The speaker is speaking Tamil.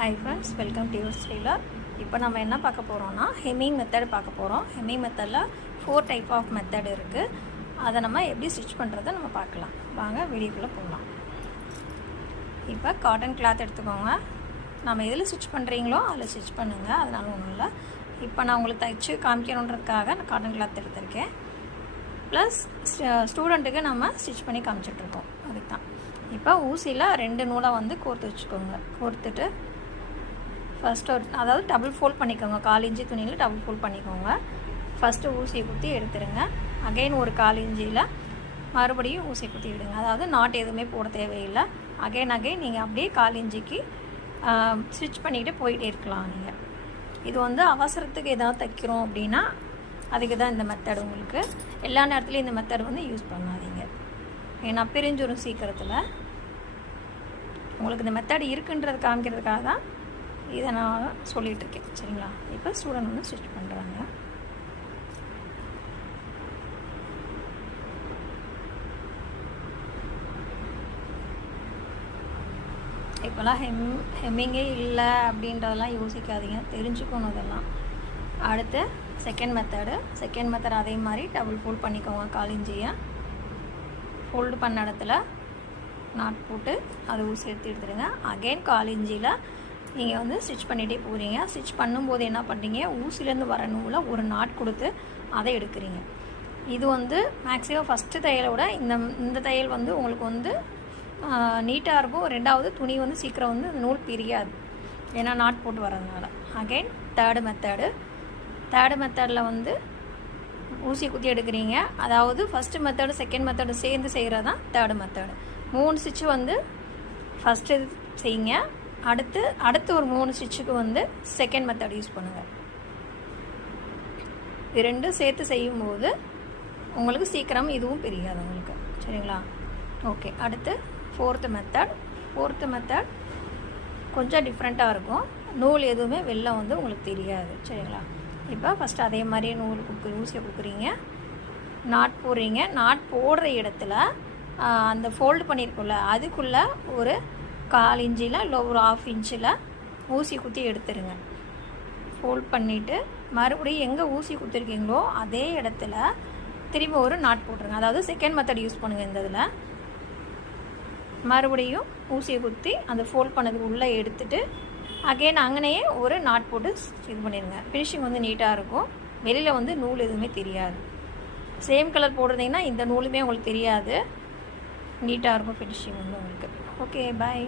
Hi friends, welcome to your Tailor. இப்போ நம்ம என்ன பார்க்க போறோம்னா ஹெம்மிங் மெத்தட் பார்க்க போறோம். ஹெம்மிங் மெத்தட்ல 4 டைப் ஆஃப் மெத்தட் இருக்கு. அதை நம்ம எப்படி ஸ்டிட்ச் பண்றதை நம்ம பார்க்கலாம். வாங்க வீடியோக்குள்ள போகலாம். இப்போ காட்டன் கிளாத் எடுத்துக்கோங்க. நம்ம எதில் ஸ்டிட்ச் பண்றீங்களோ அதில் ஸ்டிட்ச் பண்ணுங்க. அதனால ஒன்றும் இல்லை. இப்போ நான் உங்களுக்கு தைச்சு காமிக்கணுன்றதுக்காக நான் காட்டன் கிளாத் எடுத்திருக்கேன். ப்ளஸ் ஸ்டூடெண்ட்டுக்கு நம்ம ஸ்டிட்ச் பண்ணி காமிச்சிட்டு இருக்கோம். அதுக்கு தான். இப்போ ஊசியில் 2 நூலை வந்து கோர்த்து வச்சுக்கோங்க. கோர்த்துட்டு ஃபஸ்ட்டு அதாவது டபுள் ஃபோல்ட் பண்ணிக்கோங்க. 1/4 இன்ச்சு துணியில் டபுள் ஃபோல்ட் பண்ணிக்கோங்க. ஃபஸ்ட்டு ஊசியை குத்தி எடுத்துருங்க. அகைன் ஒரு 1/4 இன்ச்சில் மறுபடியும் ஊசியை குத்தி விடுங்க. அதாவது நாட் எதுவுமே போட தேவையில்லை. அகைன் நீங்கள் அப்படியே 1/4 இன்ச்சுக்கு ஸ்டிச் பண்ணிக்கிட்டு போயிட்டே இருக்கலாம். நீங்கள் இது வந்து அவசரத்துக்கு ஏதாவது தைக்கிறோம் அப்படின்னா அதுக்கு தான் இந்த மெத்தட். உங்களுக்கு எல்லா நேரத்துலையும் இந்த மெத்தட் வந்து யூஸ் பண்ணாதீங்க. ஏன்னா பிரிஞ்சிடும் சீக்கிரத்தில். உங்களுக்கு இந்த மெத்தட் இருக்குன்றது காமிக்கிறதுக்காக தான் இதை நான் சொல்லிகிட்ருக்கேன். சரிங்களா? இப்போ ஸ்டூடெண்ட் வந்து ஸ்டிச் பண்ணுறாங்க. இப்போல்லாம் ஹெம்மிங்கே இல்லை அப்படின்றதெல்லாம் யோசிக்காதீங்க. தெரிஞ்சுக்கணும் இதெல்லாம். அடுத்து செகண்ட் மெத்தட் அதே மாதிரி டபுள் ஃபோல்ட் பண்ணிக்கோங்க. 1/4 இன்ச்சியை ஃபோல்டு பண்ண இடத்துல நாட் போட்டு அதை ஊசி எடுத்துடுங்க. அகைன் 1/4 இன்ச்சில் நீங்கள் வந்து ஸ்டிச் பண்ணிகிட்டே போகிறீங்க. ஸ்டிச் பண்ணும்போது என்ன பண்ணுறீங்க, ஊசிலேருந்து வர நூலை ஒரு நாட் கொடுத்து அதை எடுக்கிறீங்க. இது வந்து மேக்ஸிமம் ஃபஸ்ட்டு தையலை விட இந்த தையல் வந்து உங்களுக்கு வந்து நீட்டாக இருக்கும். ரெண்டாவது துணி வந்து சீக்கிரம் வந்து நூல் பிரியாது, ஏன்னா நாட் போட்டு வரதுனால. அகைன் தேர்டு மெத்தடில் வந்து ஊசியை குத்தி எடுக்கிறீங்க. அதாவது ஃபஸ்ட்டு மெத்தடு செகண்ட் மெத்தடு சேர்ந்து செய்கிறது தான் தேர்டு மெத்தடு. 3 ஸ்டிச்சு வந்து ஃபஸ்ட்டு செய்யுங்க. அடுத்து ஒரு 3 ஸ்டிச்சுக்கு வந்து செகண்ட் மெத்தட் யூஸ் பண்ணுங்கள். இது ரெண்டும் சேர்த்து செய்யும்போது உங்களுக்கு சீக்கிரம் இதுவும் பிரியாது உங்களுக்கு. சரிங்களா? ஓகே. அடுத்து ஃபோர்த்து மெத்தட் கொஞ்சம் டிஃப்ரெண்ட்டாக இருக்கும். நூல் எதுவுமே வெளில வந்து உங்களுக்கு தெரியாது. சரிங்களா? இப்போ ஃபஸ்ட்டு அதே மாதிரி ஊசியை கொடுக்குறீங்க, நாட் போடுறீங்க. நாட் போடுற இடத்துல அந்த ஃபோல்டு பண்ணியிருக்கோம்ல அதுக்குள்ளே ஒரு 1/4 இன்ச்சில் இல்லை ஒரு 1/2 இன்ச்சில் ஊசி குத்தி எடுத்துருங்க. ஃபோல்ட் பண்ணிவிட்டு மறுபடியும் எங்கே ஊசி குத்திருக்கீங்களோ அதே இடத்துல திரும்ப ஒரு நாட் போட்டுருங்க. அதாவது செகண்ட் மெத்தட் யூஸ் பண்ணுங்கள். இந்த இதில் மறுபடியும் ஊசியை குத்தி அந்த ஃபோல்ட் பண்ணதுக்கு உள்ளே எடுத்துகிட்டு அகைன் அங்கனையே ஒரு நாட் போட்டு இது பண்ணிடுங்க. ஃபினிஷிங் வந்து நீட்டாக இருக்கும். வெளியில் வந்து நூல் எதுவுமே தெரியாது. சேம் கலர் போடுறீங்கன்னா இந்த நூலுமே உங்களுக்கு தெரியாது. நீட்டாக இருக்கும் ஃபினிஷிங் வந்து உங்களுக்கு. ஓகே, பாய்.